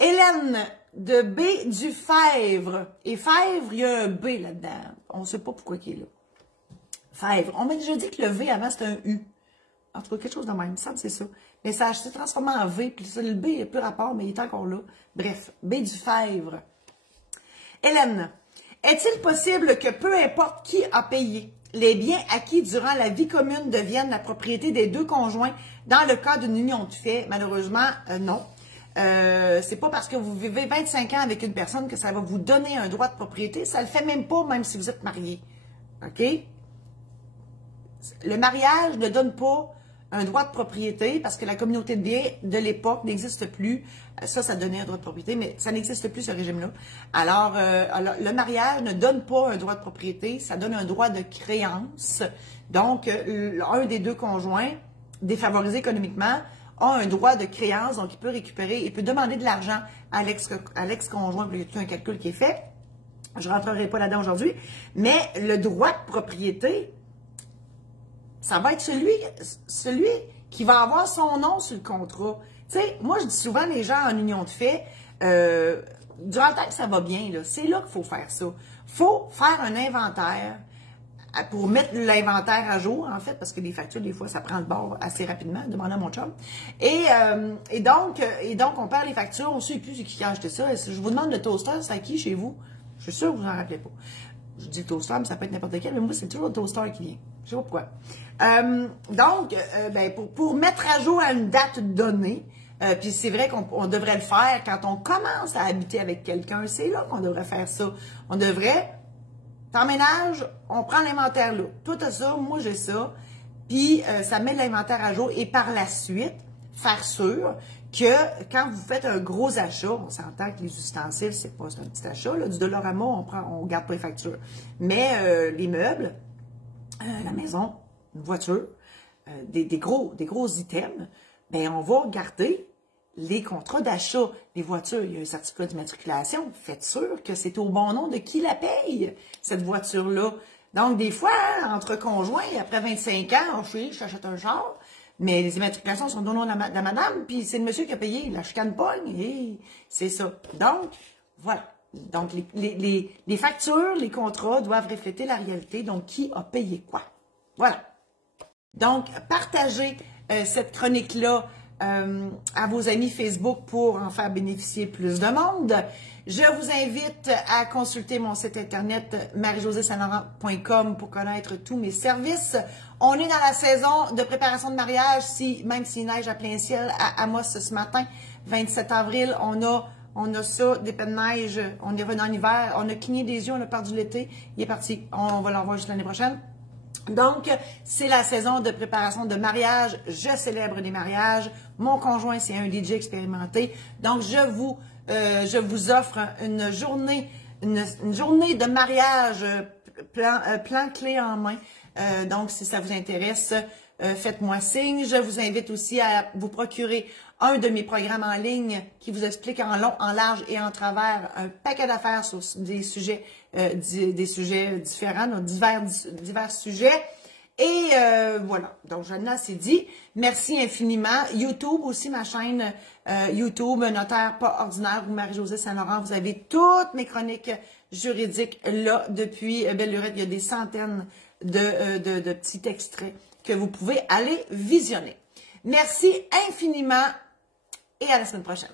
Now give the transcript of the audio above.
Hélène de B du Fèvre. Et Fèvre, il y a un B là-dedans. On ne sait pas pourquoi il est là. Fèvre. On m'a déjà dit que le V avant, c'était un U. En tout cas, quelque chose de même. Ça, c'est ça. Mais ça s'est transformé en V. Puis le B, il n'a plus rapport, mais il est encore là. Bref, B du Fèvre. Hélène. Est-il possible que peu importe qui a payé, les biens acquis durant la vie commune deviennent la propriété des deux conjoints dans le cas d'une union de fait? Malheureusement, non. C'est pas parce que vous vivez 25 ans avec une personne que ça va vous donner un droit de propriété. Ça le fait même pas, même si vous êtes marié. OK? Le mariage ne donne pas un droit de propriété parce que la communauté de biens de l'époque n'existe plus. Ça donnait un droit de propriété, mais ça n'existe plus, ce régime-là. Alors, le mariage ne donne pas un droit de propriété, ça donne un droit de créance. Donc, un des deux conjoints, défavorisé économiquement, a un droit de créance, donc il peut récupérer, il peut demander de l'argent à l'ex-conjoint, il y a tout un calcul qui est fait. Je ne rentrerai pas là-dedans aujourd'hui, mais le droit de propriété, ça va être celui qui va avoir son nom sur le contrat. Tu sais, moi, je dis souvent, les gens en union de fait, durant le temps que ça va bien, c'est là qu'il faut faire ça. Il faut faire un inventaire pour mettre l'inventaire à jour, en fait, parce que les factures, des fois, ça prend le bord assez rapidement, demandez à mon chum. Et donc, on perd les factures, on ne sait plus qui a acheté ça. Et si je vous demande le toaster, c'est à qui chez vous? Je suis sûre que vous n'en rappelez pas. Je dis toaster, mais ça peut être n'importe quel, mais moi, c'est toujours le toaster qui vient. Je sais pas pourquoi. Pour mettre à jour à une date donnée, puis c'est vrai qu'on devrait le faire quand on commence à habiter avec quelqu'un. C'est là qu'on devrait faire ça. On devrait, t'emménages, on prend l'inventaire là. Toi, t'as ça, moi, j'ai ça. Puis, ça met l'inventaire à jour. Et par la suite, faire sûr que quand vous faites un gros achat, on s'entend que les ustensiles, c'est pas un petit achat, là, du Dollarama, on garde pas les factures. Mais les meubles, la maison, une voiture, des gros items, ben on va garder les contrats d'achat. Les voitures, il y a un certificat d'immatriculation. Faites sûr que c'est au bon nom de qui la paye, cette voiture-là. Donc, des fois, entre conjoints, après 25 ans, je t'achète un char, mais les immatriculations sont au nom de la madame, puis c'est le monsieur qui a payé. La chicane pogne, et c'est ça. Donc, voilà. Donc, les factures, les contrats doivent refléter la réalité. Donc, qui a payé quoi? Voilà. Donc, partagez cette chronique-là à vos amis Facebook pour en faire bénéficier plus de monde. Je vous invite à consulter mon site internet marie-josée-saint-laurent.com pour connaître tous mes services. On est dans la saison de préparation de mariage, même s'il neige à plein ciel à Amos ce matin, 27 avril, on a ça, des pets de neige, on est revenu en hiver, on a cligné des yeux, on a perdu l'été, il est parti, on va l'envoyer juste l'année prochaine. Donc, c'est la saison de préparation de mariage. Je célèbre les mariages. Mon conjoint, c'est un DJ expérimenté. Donc, je vous offre une journée de mariage plan clé en main. Donc, si ça vous intéresse, faites-moi signe. Je vous invite aussi à vous procurer un de mes programmes en ligne qui vous explique en long, en large et en travers un paquet d'affaires sur des sujets différents, donc divers sujets. Et voilà, donc j'en ai assez dit. Merci infiniment. YouTube aussi, ma chaîne YouTube, Notaire pas ordinaire ou Marie-Josée Saint-Laurent. Vous avez toutes mes chroniques juridiques là depuis Belle Lurette. Il y a des centaines de petits extraits que vous pouvez aller visionner. Merci infiniment et à la semaine prochaine.